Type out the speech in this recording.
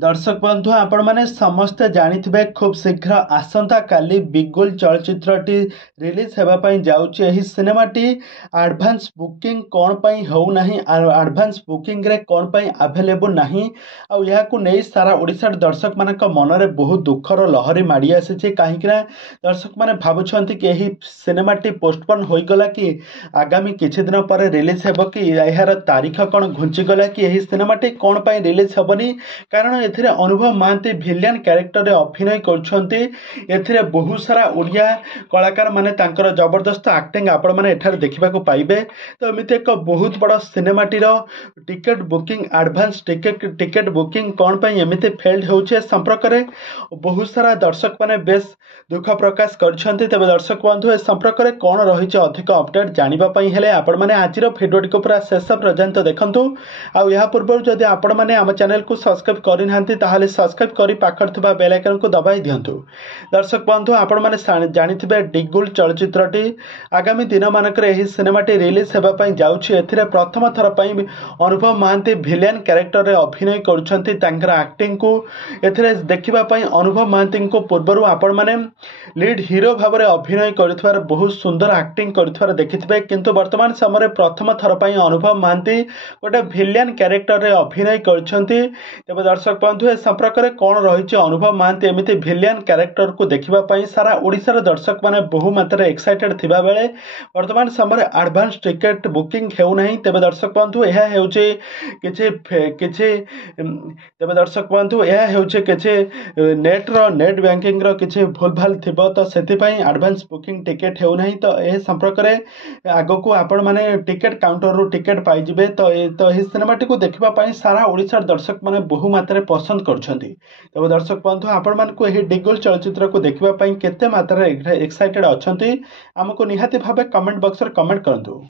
दर्शक बंधु आपण माने समस्ते जानिथिबे खूब शीघ्र आसंता काली बिगुल चलचित्रटी रिलीज हेबा पई जाउची। एही सिनेमाटी एडवांस बुकिंग कोन पई हो नाही, एडवांस बुकिंग रे कोन पई अवेलेबल नाही। आ यहा को नै सारा ओडिसा दर्शक मानक मनरे बहुत दुखर लहरी माडी आसी काहे कि दर्शक माने भाबुछंती कि एही सिनेमाटी पोस्टपोन होई गला कि आगामी किछि दिन पर रिलीज हेबो कि एहार तारीख कोन घुंची गला कि एही सिनेमाटी कोन पई रिलीज हेबनी। कारण एथिरे अनुभव महांती भिलियन क्यारेक्टर रे अभिनय करछंती। एथिरे बहुत सारा ओडिया कलाकार माने तांकर जबरदस्त एक्टिंग आपण माने एठार देखिबा को पाइबे। तो एमिते एक बहुत बड़ सिनेमाटीर ticket booking advance ticket booking कोन पई एमिते फेल्ड होउछे संपर्क रे बहुत सारा दर्शक माने बेस दुख प्रकाश करछंती। तबे दर्शक बंधु ए संपर्क रे कोन रहिছে अधिक अपडेट जानिबा पई हेले आपण माने आजिर भिडियोटी को पूरा शेष पर्यंत देखंतु। आ या पूर्व जदि आपण माने हम चैनल को सब्सक्राइब करि नाहंती ताहाले सब्सक्राइब करी पाखर थिबा बेल आइकन को दबाई दियंतु। दर्शक बंधु आपण माने जानिथिबे डिगुल चलचित्रटी आगामी दिन मानकर एही सिनेमाटी रिलीज हेबा पई जाउछि। एथिरे प्रथम थर पई अनुभव महांती भिलियन कैरेक्टर रे अभिनय करूछंती। तांकर एक्टिंग को एथिरे देखिबा पई अनुभव महांती को पूर्वरु आपण माने लीड हीरो भाव में अभिनय कर बहुत सुंदर एक्टिंग कर देखिथिबे, किंतु वर्तमान समय प्रथम थर पई अनुभव महांती गोटे भिलियन कैरेक्टर रे अभिनय करछंती। तबे दर्शक बंधु ए संपर्क में कौन रही अनुभव महांती एमिति भिलियन कैरेक्टर को देखिबा पई सारा ओडिशार दर्शक माने बहु मात्रा एक्साइटेड थिबा बेले वर्तमान समय एडवांस टिकट बुकिंग हेउ नाही। तबे दर्शक बंधु यह हेउचे किछि तबे दर्शक बंधु यह हेउचे किछि नेट बैंकिंग रो किछि भूल भाल थिबो तो सेथिपाई एडवांस बुकिंग टिकट हेउ नाही। तो ए संपर्क में आगो को आपण माने टिकट काउंटर रो टिकट पाई जिबे। तो ए सिनेमाटी को देखिबा पई सारा ओडिसा दर्शक माने बहु मात्रा पसंद करछंती। तबे दर्शक बंधु आपण मान को एही डिगुल चलचित्र को देखिबा पई केते मात्रा एक्साइटेड अछंती हमको निहाती भाबे कमेंट बॉक्स रे कमेंट करंतु।